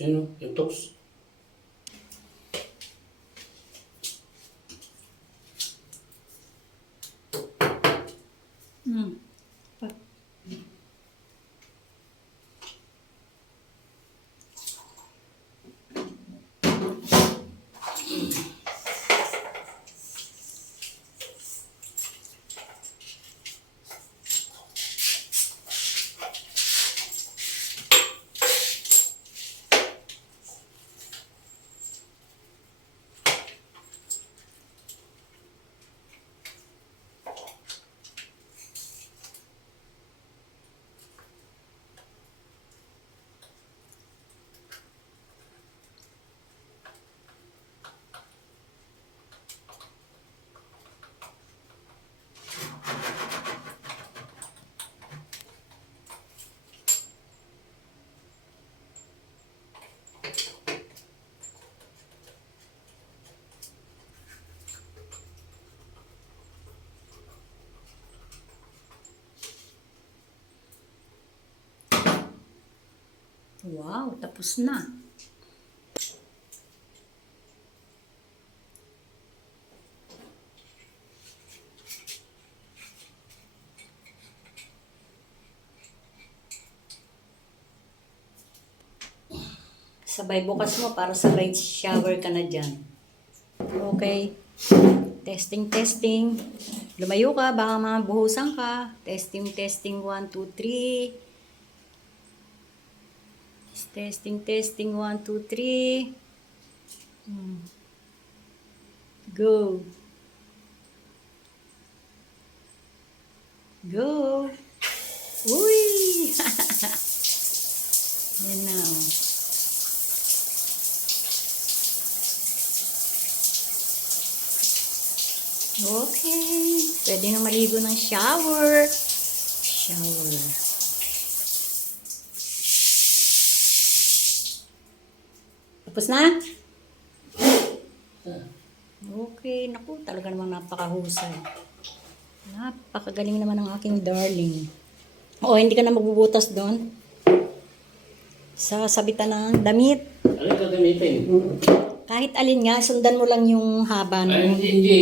sino en todos. Wow, tapos na. Sabay bukas mo para sabay shower ka na dyan. Okay. Testing, testing. Lumayo ka, baka mabuhusan ka. Testing, testing, 1, 2, 3. Testing, testing, 1, 2, 3. Hmm. Go. Go. Uy! Yan na. oh. Okay. Pwede na maligo ng shower. Shower. Tapos na? Okay. Naku, talaga namang napakahusay. Napakagaling naman ng aking darling. Oo, hindi ka na magbubutas doon. Sa sabitan ng damit. Ano yung gagamitin? Kahit alin nga, sundan mo lang yung haba Ay, hindi, hindi.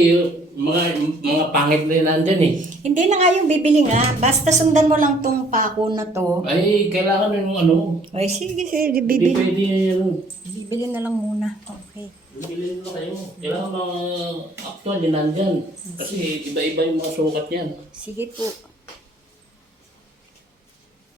Mga, mga pangit na yun nandyan eh. Hindi na nga yung bibili nga. Basta sundan mo lang tong pako na to. Ay, kailangan yung ano. Ay, sige, sige. Hindi Bibili, pwede yung... bibili na lang muna. Okay. Bibili mo kayo. Kailangan mga actual din nandyan. Kasi iba-iba yung mga sukat yan. Sige po.